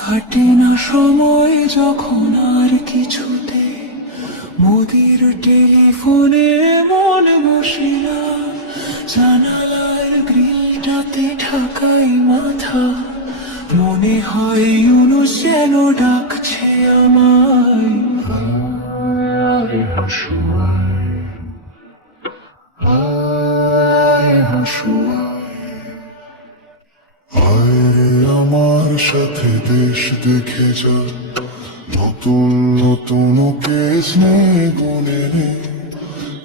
কাটে না সময় যখন আর কিছুতে, মোদির টেলিফোনে মন বসিলা, জানালার গ্রিলটাতে ঢাকাই মাথা, মনে হয় ইউনুস যেন ডাকছে আমায়। আয় হাসুয়ায়, আয় হাসুয়ায়, আয় রে আমার সাথে দেশ দেখে যা, নতুন নতুন কেস নিয়ে গুনে নে,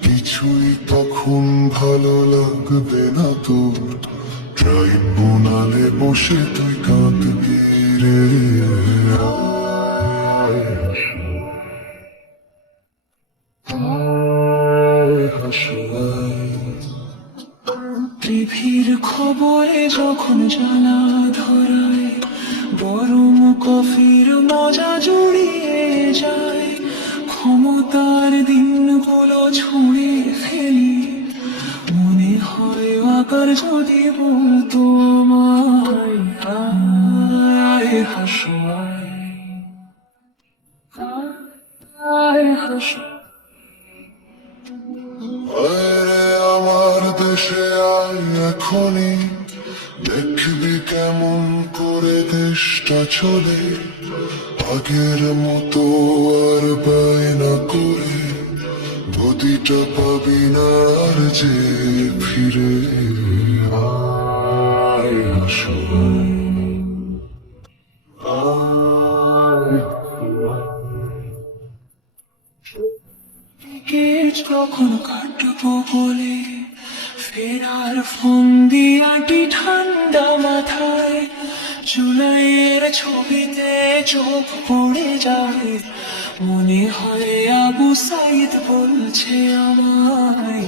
কিছুই তখন ভালো লাগবে না তোর, ট্রাইব্যুনালে বসে তুই কাঁদবি রে। আয় হাসুয়ায়, টিভির খবরে যখন জানা ধরায়, গরম কফির মজা জড়িয়ে যায়, ক্ষমতার দিনগুলো ছুঁড়ে ফেলি, মনে হয় আকার যদি বলতো আমায়। আয় হাসুয়ায়, আয় হাসুয়ায়, আয় রে আমার দেশে আয় এখনই, দেখবি কেমন করে দেশটা চলে, আগের মতো আর বায়না করে গদিটা পাবি না আর যে ফিরে। আয় হাসুয়ায়, আয় টিকিট যখন কাটবো বলে, ফেরার ফোন দিয়াটি ঠান্ডা মাথায়, জুলাইয়ের ছবিতে চোখ পড়ে যায়, মনে হয় আবু সাইদ বলছে আমায়।